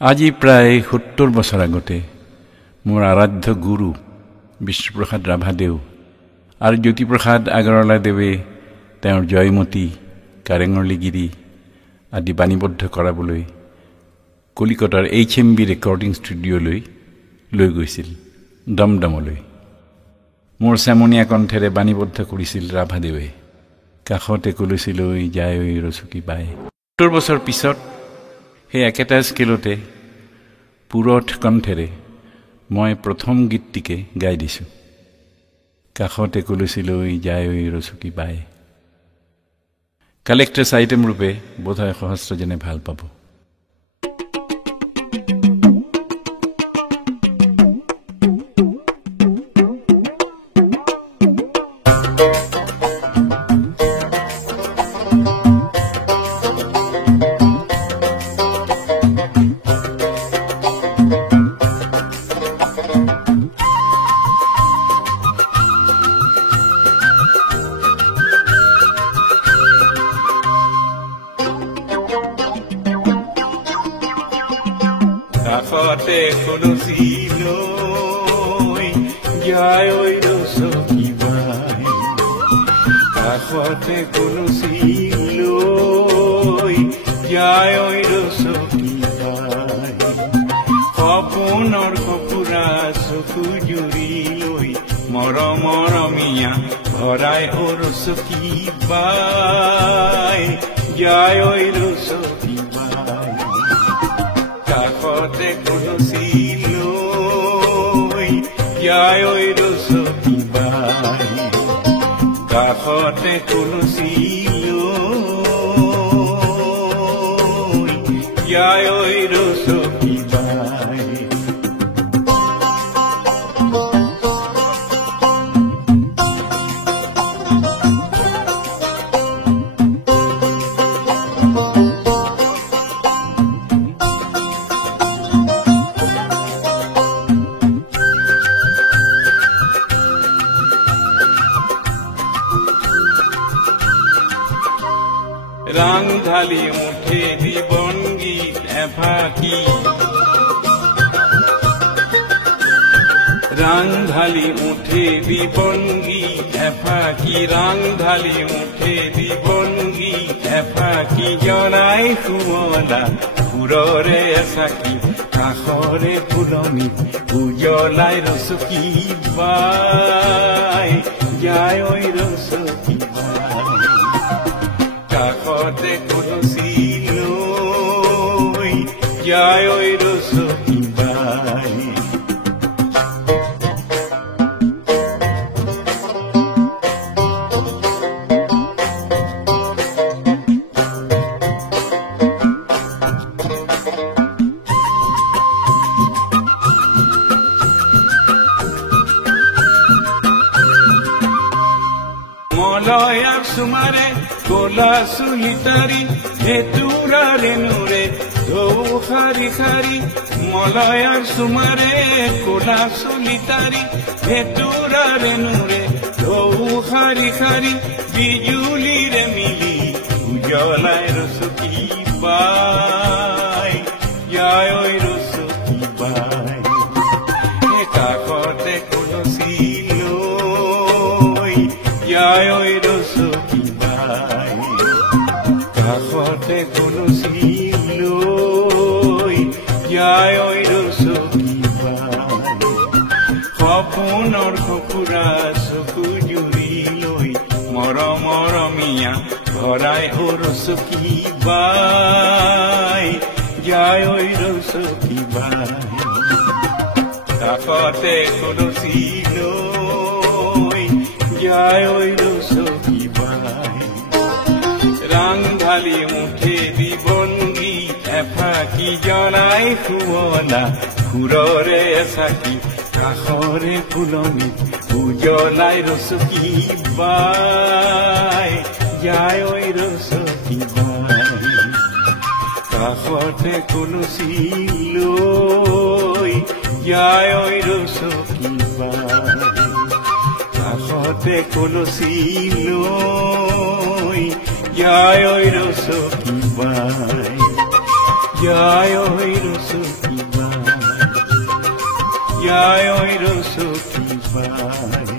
আজি প্ৰায় ৭০ বছৰ আগতে মোৰ আৰাধ্য গুৰু বিশ্বপ্ৰসাদ ৰাভাদেউ আৰু জ্যোতিপ্ৰসাদ আগৰৱালাদেৱে তেওঁৰ জয়মতী কাৰেঙৰলিগিৰি আদি বাণীবদ্ধ কৰাবলৈ কলিকতাৰ HMB ৰেকৰ্ডিং ষ্টুডিঅ'লৈ লৈ গৈছিল দমদমলৈ। মোৰ চেমনীয়া কণ্ঠেৰে বাণীবদ্ধ কৰিছিল ৰাভাদেৱে। কাষতে কলচি লৈ যায় ঐ ৰচকী বাই। ৭০ বছৰ পিছত সেই একেটা স্কেলতে পুৰঠ কণ্ঠেৰে মই প্ৰথম গীতটিকে গাই দিছোঁ। কাষতে কলচি লৈ যায় ঐ ৰচকী বাই। কালেক্টাৰ্ছ আইটেম ৰূপে বোধহয় সহস্ৰজনে ভাল পাব। কাষতে কলচি লৈ যায় ঐ ৰচকী বাই। কাষতে কলচি লৈ যায় ঐ ৰচকী বাই। সপোনৰ সপোৰা চকু জুৰি লৈ মৰমীয়া ভৰাই ঐ ৰচকী বাই। যায় ঐ ৰচকী বাই। কাষতে কলচি লৈ যায় ঐ ৰচকী বাই। কাষতে কলচি লৈ যায় ঐ ৰচকী বাই। রাং ঢালি মুঠে দিবন গীত এফাকি। রাং ঢালি মুঠে দিবন গীত এফাকি। রাং ঢালি মুঠে দিবন গীত এফাকি। জনাই সুমলা সুৰৰে এচাকি। কাষৰে ফুলনি উজলাই ৰচকী বাই। যায় ঐ ৰচকী বাই। কাষতে কলচি লৈ যায় ঐ ৰচকী বাই। মলয়াৰ সুমাৰে কলা চুলিতাৰি হেতুৰা ৰেণুৰে ঢৌ শাৰী শাৰী। মলয়াৰ সুমাৰে কলা চুলিতাৰি হেতুৰা ৰেণুৰে ঢৌ শাৰী শাৰী। বিজুলীৰে মিলি উজ্বলাই ৰচকী বাই। যায় ঐ ৰচকী বাই। কাষতে কলচি লৈ যায় ঐ ৰচকী বাই। কাষতে কলচি লৈ যায় ঐ ৰচকী বাই। সপোনৰ সপোৰা চকু জুৰি লৈ মৰমীয়া ভৰাই ঐ ৰচকী বাই। যায় ঐ ৰচকী বাই। কাষতে কলচি লৈ যায় ঐ ৰচকী বাই। ৰাং ঢালি মুঠে দিবন গীত এফাকি। জনাই সুমলা সুৰৰে এচাকি। কাষৰে ফুলনি উজলাই ৰচকী বাই। যায় ঐ ৰচকী বাই। কাষতে কলচি লৈ যায় ঐ ৰচকী বাই। কাষতে কলচি লৈ যায় ঐ ৰচকী বাই। Yai oi roso ki bai, yai oi roso ki bai.